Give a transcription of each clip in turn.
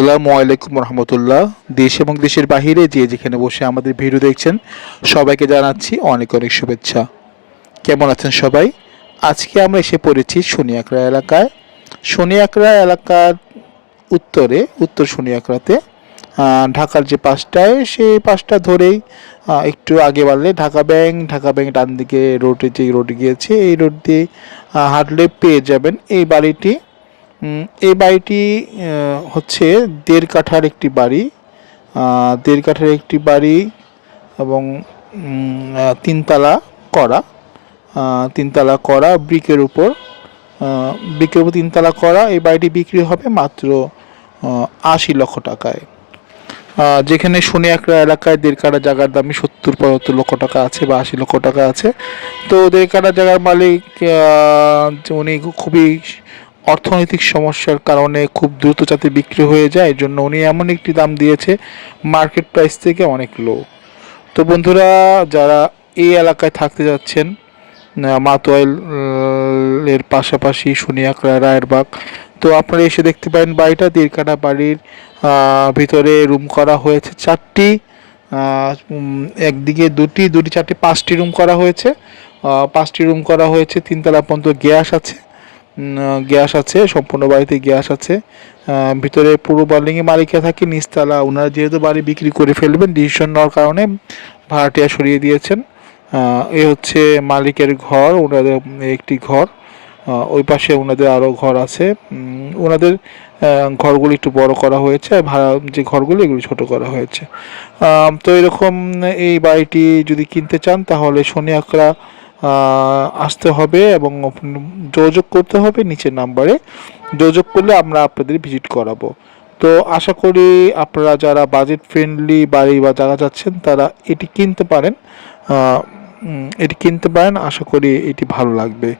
আসসালামু আলাইকুম রহমতুল্লাহ। দেশ এবং দেশের বাহিরে যে যেখানে বসে আমাদের ভিডিও দেখছেন সবাইকে জানাচ্ছি অনেক অনেক শুভেচ্ছা। কেমন আছেন সবাই? আজকে আমরা এসে পড়েছি শনিয়াকড়া এলাকায়। শনিয়াকড়া এলাকার উত্তর শনিয়াকড়াতে ঢাকার যে পাশটায় সেই পাশটা ধরেই একটু আগে বাড়লে ঢাকা ব্যাংক ডান দিকে যে রোড গিয়েছে এই রোড দিয়ে হাঁটলে পেয়ে যাবেন এই বাড়িটি। এই বাড়িটি হচ্ছে ১.৫ কাঠার একটি বাড়ি। ১.৫ কাঠার একটি বাড়ি এবং তিনতলা করা। তিনতলা করা ব্রিকের উপর তিনতলা করা। এই বাড়িটি বিক্রি হবে মাত্র ৮০ লক্ষ টাকায়। যেখানে শনিয়াকড়া এলাকায় ১.৫ কাঠা জায়গার দামই ৭০-৭৫ লক্ষ টাকা আছে বা ৮০ লক্ষ টাকা আছে। তো ১.৫ কাঠা জায়গার মালিক উনি খুবই অর্থনৈতিক সমস্যার কারণে খুব দ্রুত যাতে বিক্রি হয়ে যায় এই জন্য উনি এমন একটি দাম দিয়েছে মার্কেট প্রাইস থেকে অনেক লো। তো বন্ধুরা, যারা এই এলাকায় থাকতে যাচ্ছেন মাতোয়াইল এর পাশাপাশি শনিয়াকড়া রায়েরবাগ, তো আপনারা এসে দেখতে পারেন বাড়িটা। ১.৫ কাঠা বাড়ির ভিতরে রুম করা হয়েছে ৪টি, একদিকে দুটি, চারটি, ৫টি রুম করা হয়েছে। ৫টি রুম করা হয়েছে। তিনতলা পর্যন্ত গ্যাস আছে, সম্পূর্ণ বাড়িতে গ্যাস আছে। ভিতরে পুরো বিল্ডিংয়ে মালিকরা থাকে, নিচতলা ওনারা যেহেতু বাড়ি বিক্রি করে ফেলবেন ডিসিশন নেওয়ার কারণে ভাড়াটিয়া সরিয়ে দিয়েছেন। এ হচ্ছে মালিকের ঘর, ওনাদের একটি ঘর। ওই পাশে ওনাদের আরও ঘর আছে। ওনাদের ঘরগুলি একটু বড় করা হয়েছে, ভাড়া যে ঘরগুলি এগুলি ছোট করা হয়েছে। তো এরকম এই বাড়িটি যদি কিনতে চান তাহলে শনিয়াকড়া আসতে হবে এবং যোগাযোগ করতে হবে নিচের নাম্বারে। যোগাযোগ করলে আমরা আপনাদের ভিজিট করাবো। তো আশা করি আপনারা যারা বাজেট ফ্রেন্ডলি বাড়ি বা জায়গা যাচ্ছেন তারা এটি কিনতে পারেন। আশা করি এটি ভালো লাগবে।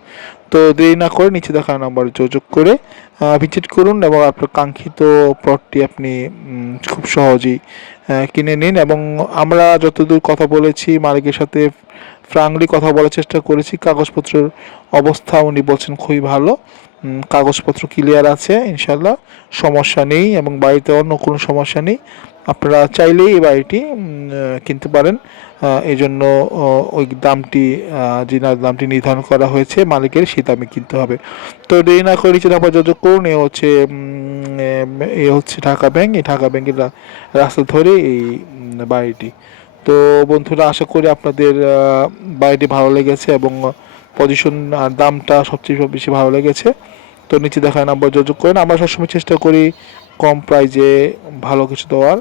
তো দেরি না করে নিচে দেখা নাম্বারে যোগাযোগ করে ভিজিট করুন এবং আপনার কাঙ্ক্ষিত প্লটটি আপনি খুব সহজেই কিনে নিন। এবং আমরা যতদূর কথা বলেছি মালিকের সাথে ফ্রাঙ্কলি কথা বলার চেষ্টা করেছি। কাগজপত্রের অবস্থা উনি বলছেন খুবই ভালো, কাগজপত্র ক্লিয়ার আছে, ইনশাল্লাহ সমস্যা নেই এবং বাড়িতে অন্য কোনো সমস্যা নেই। আপনারা চাইলেই এই বাড়িটি কিনতে পারেন। এই জন্য ওই দামটি দামটি নির্ধারণ করা হয়েছে মালিকের, সেই দামে কিনতে হবে। তো দেরি না করে নিচে আপনারা যোগাযোগ করুন। এ হচ্ছে ঢাকা ব্যাংক। এই ঢাকা ব্যাংকের রাস্তা ধরে এই বাড়িটি। তো বন্ধুরা, আশা করি আপনাদের বাড়িটি ভালো লেগেছে এবং পজিশন আর দামটা সবচেয়ে বেশি ভালো লেগেছে। তো নিচে দেখা নাম্বার যোগাযোগ করেন। আমরা সবসময় চেষ্টা করি কম প্রাইজে ভালো কিছু দেওয়ার।